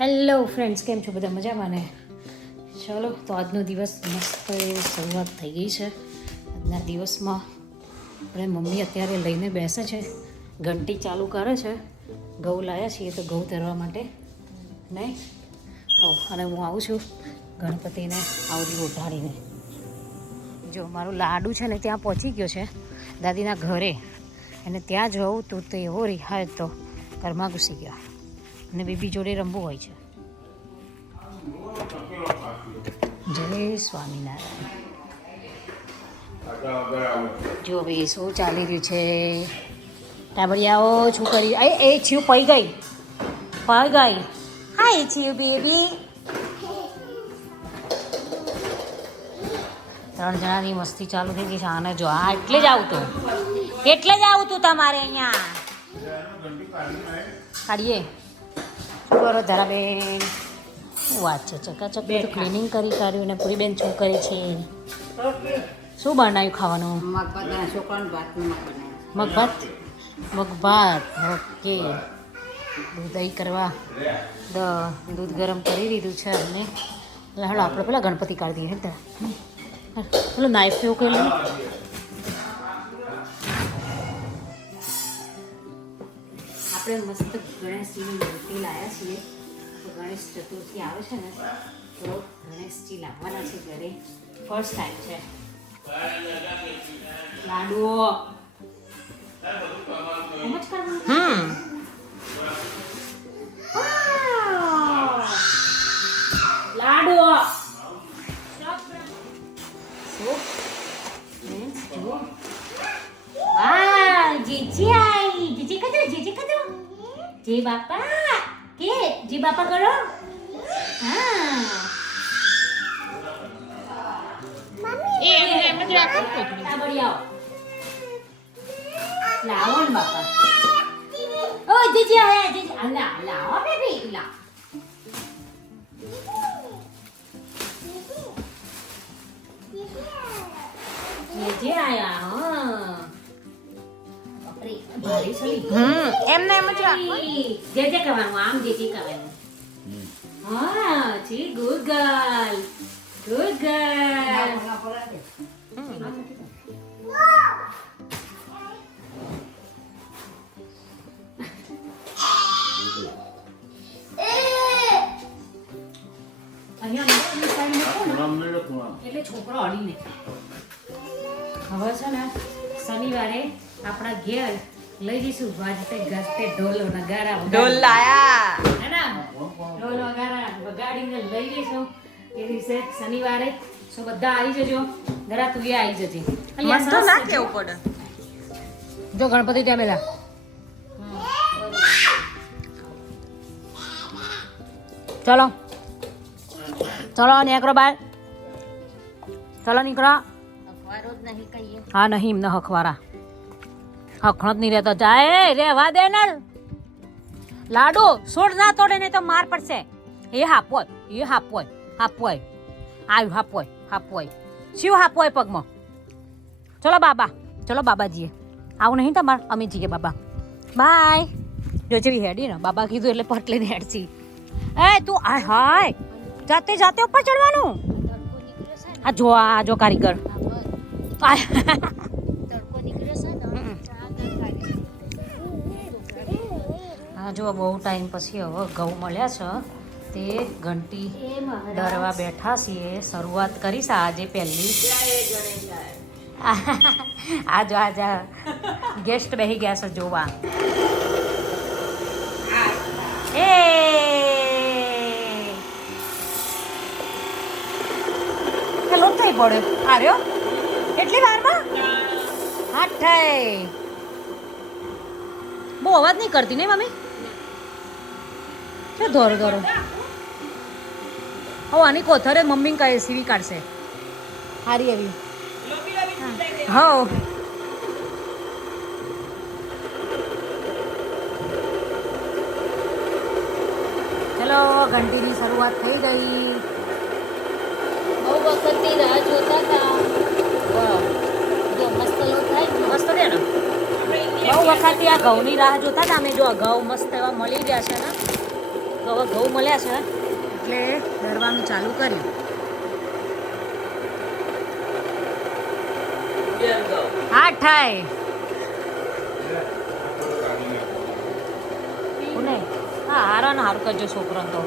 Hello friends, કેમ છો બધા? મજામાં ને? ચલો, તો આજનો દિવસ મસ્ત એવી શરૂઆત થઈ ગઈ છે. આજના દિવસમાં આપણે મમ્મી અત્યારે લઈને બેસે છે, ઘંટી ચાલુ કરે છે. ઘઉં લાવ્યા છીએ તો ઘઉં તરવા માટે નહીં અને હું આવું છું ગણપતિને આવડી ઉઠાડીને. જો મારું લાડુ છે ને ત્યાં પહોંચી ગયો છે દાદીના ઘરે, અને ત્યાં જવું તું તો એવો રિહાય તો ઘરમાં ઘૂસી ગયા અને બેબી જોડે રમવું હોય છે. જય સ્વામિનારાયણ. જો ભાઈ શું ચાલી રહ્યું છે? ટાબડિયાઓ શું કરી? એ છીવ પઈ ગઈ. હાય છીવ બેબી. 3 જણાની મસ્તી ચાલુ થઈ ગઈ છે. આને જો આ એટલે જ આવું તું તમારે અહીંયા કાઢીએ. શું કરો ધરાબેન? શું વાત છે? ચકાચક તો ક્લિનિંગ કરી કાઢ્યું ને પૂરી બેન શું કરે છે? શું બનાવ્યું ખાવાનું? મગભાત. ઓકે. દૂધ કરવા દૂધ ગરમ કરી દીધું છે અને હાલો આપણે પેલા ગણપતિ કાઢી દઈએ. હતા પેલો નાઈફ એવું કરી લઈએ. આપણે મસ્ત ગણેશજીની મૂર્તિ લાવ્યા છીએ. તો ગણેશ ચતુર્થી આવે છે ને તો ગણેશજી લાવવાના છે ઘરે. ફર્સ્ટ ટાઈમ છે. લાડુઓ લાડુઓ જીજી આઈ. જીજી કદો જી બાપા કે જી બાપા કરો. હા લાવો ને બાપા. ઓ જીજી આયા. જીજી લાવો બેબી લા. જીજી આયા. હા ભારી છલી. એમને એમ જ રાખો. જે કહેવાનું આમ જે કહેવાનું. હા જી ગુડ ગર્લ. એટલે છોકરો અડી નહીં. હવે છે ને શનિવારે આપણા ઘેર લઈ જઈશું વાજતે ગાજતે ઢોલ નગારા. ઢોલ લાયા હે ને? ઢોલ નગારા વગાડીને લઈ જઈશું એ દિવસે શનિવારે. સો બધા આવી જજો. જરા તું એ આવી જજે. મસ્ત ના કેવું પડે. જો ગણપતિ ત્યાં મેલા. ચલો નીકળો બાર. ચલો નીકળો. હા નહીં એમને હખવારા હખણો જ નહીં રહેતો. જાય રેવા દે ને લાડુ. સોડ ના તોડે ને તો માર પડશે. એ હાપોય આવ્યું હાપોય શિવ હાપોય પગમાં. ચલો બાબાજીએ આવું નહીં તમારે. અમે જઈએ બાબા. બાય. જો જેવી હેડી ને બાબા કીધું એટલે પટલે હેડછી. એ તું હાય જાતે ઉપર ચડવાનું. આ જો કારીગર. હા જો બહુ ટાઈમ પછી હવે ઘઉં મળ્યા છે તે ઘંટી ડરવા બેઠા છીએ. શરૂઆત કરીશ આજે પહેલી. આજે ગેસ્ટ બેસી ગયા છે જોવા. એ લોટ થઈ પડ્યો. આર્યો એટલી વારમાં હાથ થાય. બહુ અવાજ નહીં કરતી નહીં મમ્મી? શું ધોરો હવે આની કોથરે મમ્મી કહે સીવી કાઢશે. હારી એવી. હા ચલો ઘંટીની શરૂઆત થઈ ગઈ. બહુ વખતથી રાહ જોતા હતા. મસ્ત લોટ થાય મસ્ત દે ને. બહુ વખતથી આ ઘઉંની રાહ જોતા હતા અમે. જો ઘઉં મસ્ત એવા મળી ગયા છે ને હવે ઘઉં મળ્યા છે એટલે દરવાનું ચાલુ કર્યું. હા થાય કોને? હા હારા ને હારું કરજો છોકરાને તો.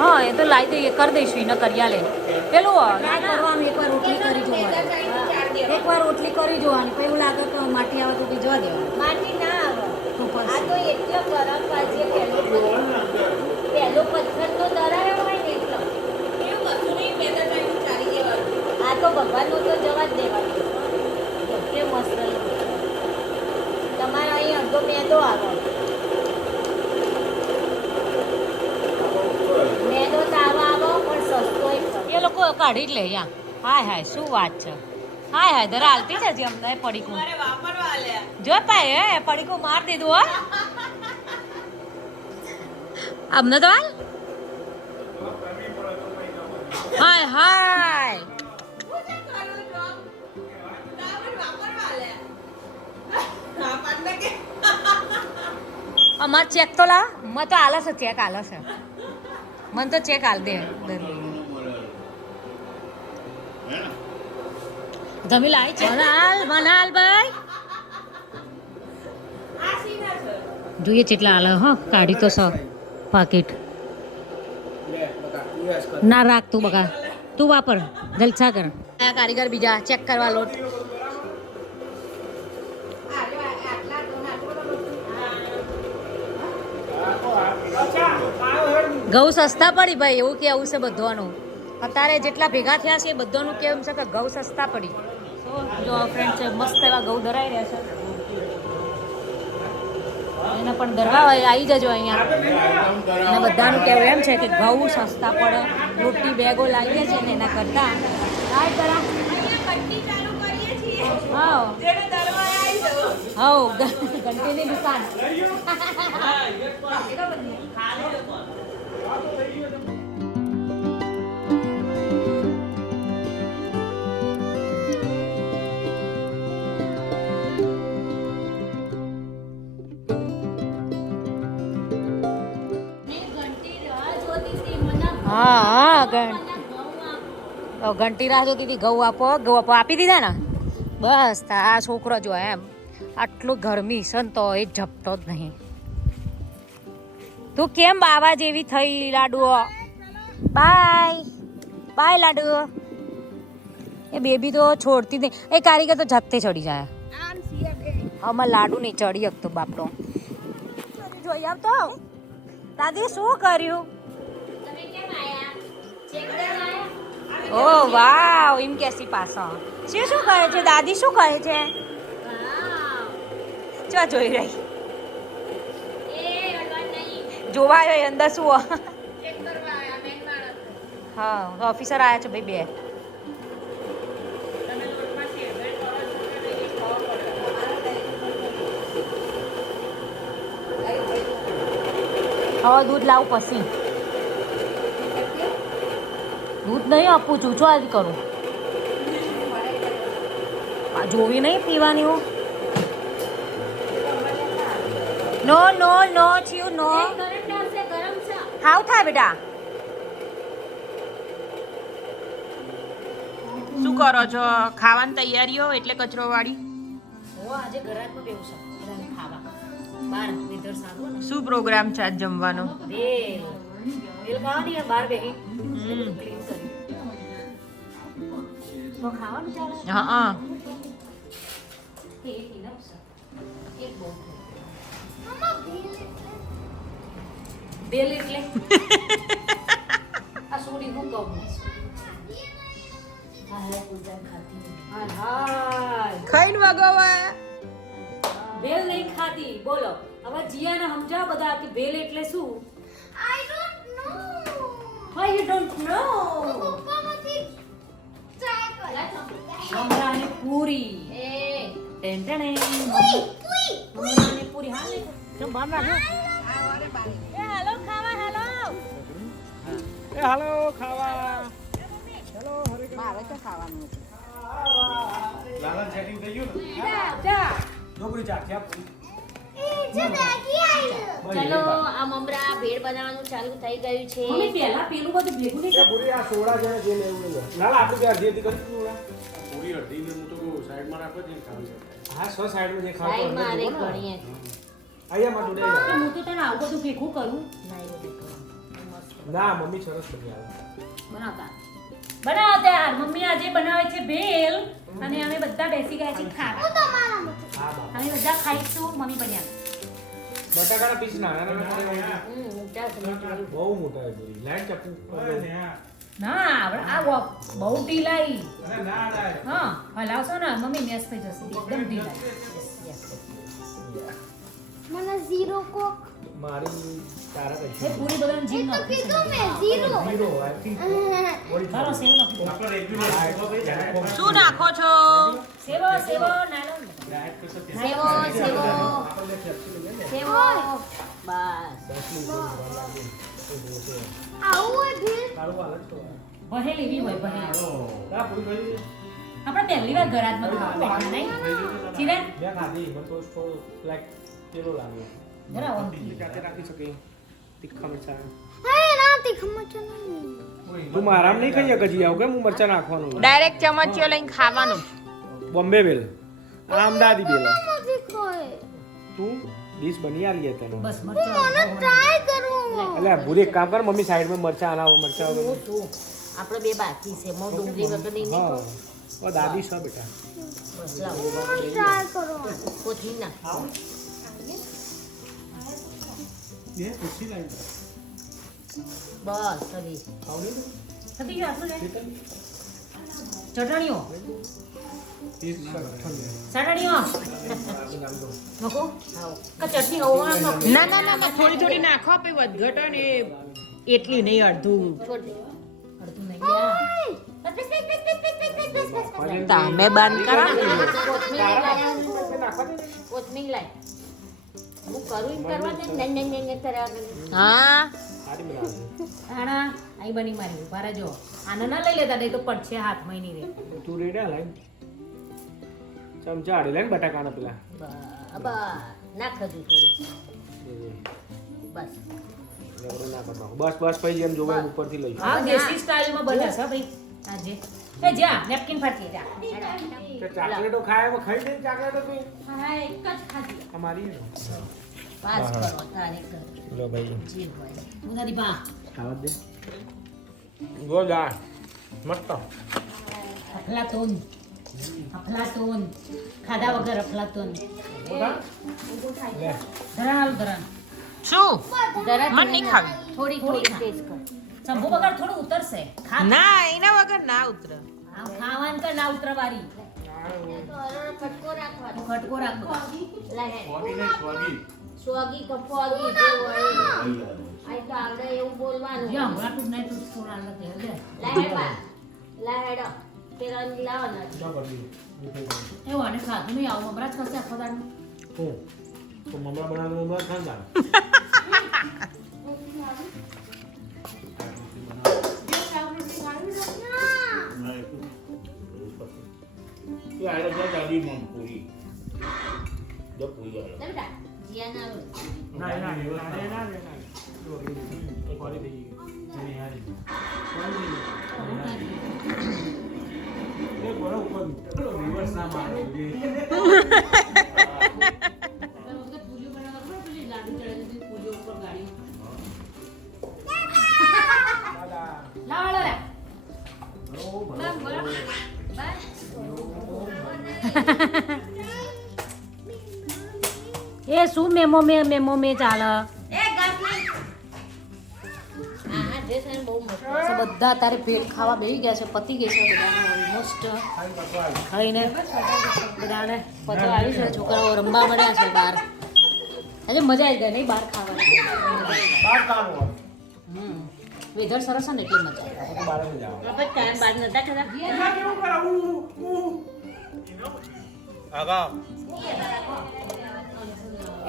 હા એ તો લાવી દઈએ કરી દઈશું એને કર્યા લે પેલું કરવાનું એકવાર રોટલી કરી જોવાની એકવાર રોટલી કરી જોવાની પછી એવું લાગે કે માટી આવે તો બી જવા દેવાનું. માટી ના આવે તો આ પછી તો એટલો ગરમ પાછી પહેલો પથ્થર તો દરાયો હોય ને એટલો એવું કશું નહીં બે ટાઈમ ચાલી દેવાનું. આ તો ભગવાનનું તો જવા જ દેવાનું. કે મસ્ત તમારે અહીં અડધો મેદો આવે મેદો તો આવો પણ સસ્તો એ લોકો કાઢી જ લે યા. હાય હાય શું વાત છે. હાય હાય ધરા હાલતી જ હજી અમને પડીકું જોતા હે પડીકું માર દીધું હો અમને તો હાલ. હાય હાય અમાર ચેક તો લાવ મને તો આલે છે ચેક આલે છે મને તો ચેક આલ દે જમી લાવી છે મનાલ ભાઈ જોઈએ કેટલા આલે હ કાઢી તો સ પાકીટ ના રાખ તું બકા તું વાપર જલસા કર. આ કારીગર બીજા ચેક કરવા લોટ. ઘઉં સસ્તા પડી ભાઈ એવું કેવું છે બધાનું. અત્યારે જેટલા ભેગા થયા છે એ બધાનું કેવું છે કે ઘઉં સસ્તા પડી. જો ફ્રેન્ડ છે મસ્ત એવા ઘઉં ધરાઈ રહ્યા છે એને પણ દરવા હોય આવી જજો અહીંયા. અને બધાનું કહેવું એમ છે કે ઘઉં સસ્તા પડે રોટલી બેગો લાવીએ છીએ ને એના કરતાં હા ઘંટીની દુકાન. હા ઘંટી રાહ જોતી હતી ઘઉં આપો આપી દીધા ને બસ આ છોકરો જો એમ આટલું ગરમી છે ને તો એ જપતો જ નહીં. તું કેમ બાવા જેવી થઈ લાડુઓ? બાય બાય લાડુ. એ બેબી તો છોડતી જ નહીં. એ કારીગર તો જાતે ચડી જાય. આમાં લાડુ નહીં ચડી શકતો બાપડો. જોઈ આવતો દાદી શું કર્યું? ઓ વાવ એમ કેસી પાછળ શું કહે છે દાદી શું કહે છે? ચા જોઈ રહી જોવા આવ્યો અંદર શું? હા ઓફિસર આવ્યા છે ભાઈ બે. હવે દૂધ લાવું પછી દૂધ નહીં આપું છું છો આજ કરું જોવી નહીં પીવાની હું. નો નો નો થયું નો હાવ થાય બેટા. શું કરો છો? ખાવાની તૈયારીઓ એટલે કચરો વાળી. આજે ઘરાકમાં બેવું છે ખાવા બાર વેધર સારું ને. શું પ્રોગ્રામ છે આજ જમવાનો? બેલ ખાવાની બાર બેહી ક્લીન કરી તો ખાવાનું ચાલે. હા બેલ એટલે આ સોડી હું કહું ખાઈને વગાવા બેલ નહીં ખાતી બોલો. હવે જીયાને સમજાવ બધા કે બેલ એટલે શું? I don't know. Why you don't know? પપ્પામાંથી try કર. મમરાની પૂરી એ ટેન્ટણે ઉઈ ઉઈ મમરાની પૂરી હા લે કેમ બહાર નાખો એ હાલો ખાવા હાલો એ હાલો ખાવા મારે તો ખાવાનું હતું લાલા સેટિંગ થઈ ગયું ને જા છોકરી ચાખી આપ ચલો આ મમરા ભેળ બનાવવાનું ચાલુ થઈ ગયું છે મમ્મી પહેલા પેલું બધું ભેગું નહીં એ પૂરી આ સોડા છે જે લેવું લે લાલા આપણે અડધી અડધી કરી દીધું પૂરી અડધી ને હું તો સાઈડમાં રાખો છે ખાવું હા સો સાઈડમાં જે ખાવ સાઈડમાં આરે ગણીએ અહીંયા માં જોડે હું તો તને આવું બધું ભેગું કરું ના મમ્મી સરસ બની આવે બનાવતા બનાવતા યાર મમ્મી આજે બનાવે છે ભેલ અને અમે બધા બેસી ગયા છીએ ખાવા હા બા અમે બધા ખાઈશું મમ્મી બન્યા બટાકાના પીસ ના મોટા સમજ બહુ મોટા છે પૂરી લાઈટ ચપ્પુ ના આપણે આ બહુ ઢીલાઈ અરે ના ના હા હલાવશો ને મમ્મી મેસ થઈ જશે એકદમ ઢીલાઈ મને ઝીરો કોક મારી તારા એ કઈ પૂરી બધાને જીવ તો નાખી પીધું મેં ઝીરો ઝીરો આઈ થિંક ચાલો સેવ નાખો આપણે રેગ્યુલર શું નાખો છો સેવો નાનો સેવો સેવો સેવો બસ આવું હોય ભીલ તારું હાલત તો ભહેલ એવી હોય ભહેલ ના પૂરી કરી આપણે પહેલી વાર ગરાજમાં ખાવા બેઠા નહીં ચિરાગ મેં ખાધી મને તો લાઈક પેલો લાગ્યો જરા ઓન જાતે રાખી શકે તીખા મરચા હે ના તીખા મરચાં નહીં તું મારામ નહીં ખાઈ ગજી આવ કે હું મરચા નાખવાનું ડાયરેક્ટ ચમચીઓ લઈને ખાવાનું બોમ્બે બેલ અમદાવાદી બેલ નથી ખાય તું ડીશ બની આલી તને બસ મને મરચાં ટ્રાય કરું એટલે ભૂરી એક કામ કર મમ્મી સાઈડમાં મરચા આના મરચા આપણે બે બાકી છે મો ડુંગળી વગરની નહીં હા ઓ દાદી છો બેટા બસ લાવ ટ્રાય કરો કોથમીર નાખ એ પૂછી લાઈ બસ સરી થતી ગયું આટલું જાય ચટણીઓ ચટણીઓ નકો કા ચટણી હોવા નાખો ના ના ના ના, થોડી થોડી નાખો પછી વધઘટ હોય ને એટલી નહીં અડધું છોડ દે અડધું નહીં ગયા તમે બંધ કરો કોથમીર લાય હું કરું એમ કરવા દે ને ને ને તરા હા સારી બનાવે આણા આઈ બની મારી ઉભા જો આને ના લઈ લેતા નહીં તો પડશે હાથમાં નહીં રે તું રેડા લાઈ ચમચા આડી લાઈ બટાકાના પેલા બા નાખ હજુ થોડી બસ લેવડો ના કરવાનો બસ બસ પછી જેમ જોવે એમ ઉપરથી લઈ આ દેશી સ્ટાઇલમાં બને છે ભાઈ આજે એ જા નેપકિન ફાટી જા તો ચાકલેટો ખાય એમાં ખાઈ દે ચાકલેટો તું હા એક જ ખાધી અમારી પાસ કરો તારે કર લો ભાઈ જે હોય મુદારી બા ખાવા દે ગોદા મસ્ત અફલાતૂન અફલાતૂન ખાધા વગર અફલાતૂન લે ધરાણ આલું ધરાણ શું જરા મને નહીં ખાવી થોડી થોડી ટેસ્ટ કર શંભુ વગર થોડું ઉતરશે ખા ના એના વગર ના ઉતરે આમ ખાવાનું કે ના ઉતરવારી ફટકો રાખવાનો ખટકો રાખો લાય સ્વાગી કપવાગી જે હોય આ તો આવડે એવું બોલવાનું યા વાટું નહીં તો થોડા અલગ લે લાય હેડો પેલા લાવો ને એવું આને ખાધું નહીં આવું મમરા જ કરશે આખો દાડનું હું તો મમરા બનાવવાનું મમરા ખાન જા એ આયરો જો દાદી મમ પૂરી જો પૂરી આલો લે બેટા જીયા ના આવે ના ના ના ના કોરી દે જની હારી એ બોલો ઉપર રિવર્સ ના મારે પૂરીઓ બનાવવા પેલી લાડુ ચડાવી પૂરીઓ ઉપર ગાડી લાવ લે એ શું મેમો મે ચાલે હા જે છે ને બહુ મસ્ત બધા તારે પેટ ખાવા બેસી ગયા છે પતી ગઈ છે બધાને ઓલમોસ્ટ ખાઈને બધાને પતો આવી છે છોકરાઓ રમવા મળ્યા છે બહાર આજે મજા આવી ગઈ નહીં બહાર ખાવાની બાર કાનો વેધર સરસ છે ને એટલે મજા આવી બાર ને જાવ આપણે ટાઈમ બાદ નતા ખાતા કેવું કરાવું આગા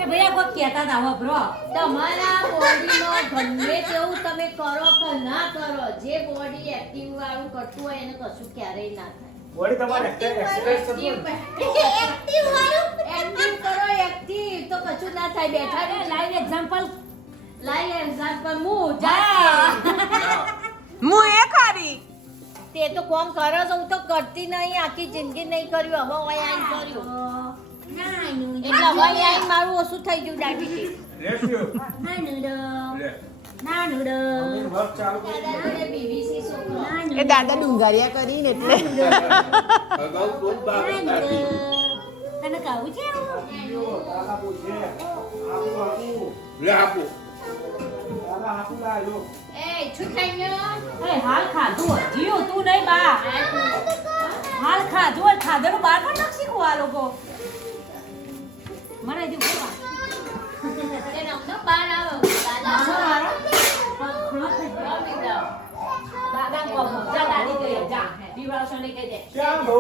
એ ભાઈ આ કોઈ કહેતા હતા હવે બ્રો તમારા બોડીમાં ગમે તેવું તમે કરો કે ના કરો, જે બોડી એક્ટિવ વાળું કરતું હોય એને કશું ક્યારેય ના થાય. બોડી તમારે એક્સરસાઇઝ કરતું એક્ટિવ વાળું એક્ટિવ કરો, એક્ટિવ તો કશું ના થાય. બેઠા રહો. લાઈવ એક્ઝામ્પલ હું જાતે હું એ ખરી તે તો કોમ કરો છો, હું તો કરતી નહીં, આખી જિંદગી નહીં કર્યું, હવે ઓય આઈને કર્યું. એટલે હવે આઈને મારું ઓછું થઈ ગયું ડાયાબિટીસ. રેશિયો લે વર્ક ચાલુ કરી દાદા જોડે BBC છોકરો. એ દાદા ડુંગારિયા કરીને એટલે અગાઉ કોણ બાપ તને કહું છે દાદા પૂછે આપું લે આપો દાદા આપું લાજો એ છૂટાઈ ગયો. એ હાલ ખાધું હજી તું નહીં બા હાલ ખાધું હોય ખાધેલું બહાર પણ નથી શીખવું આ લોકો મને હજી બોલવા એ નમનો બહાર આવો. દાદા દાદા કહો જા દાદી કહે જા પીવડાવશો નહીં કહી દે ચાલો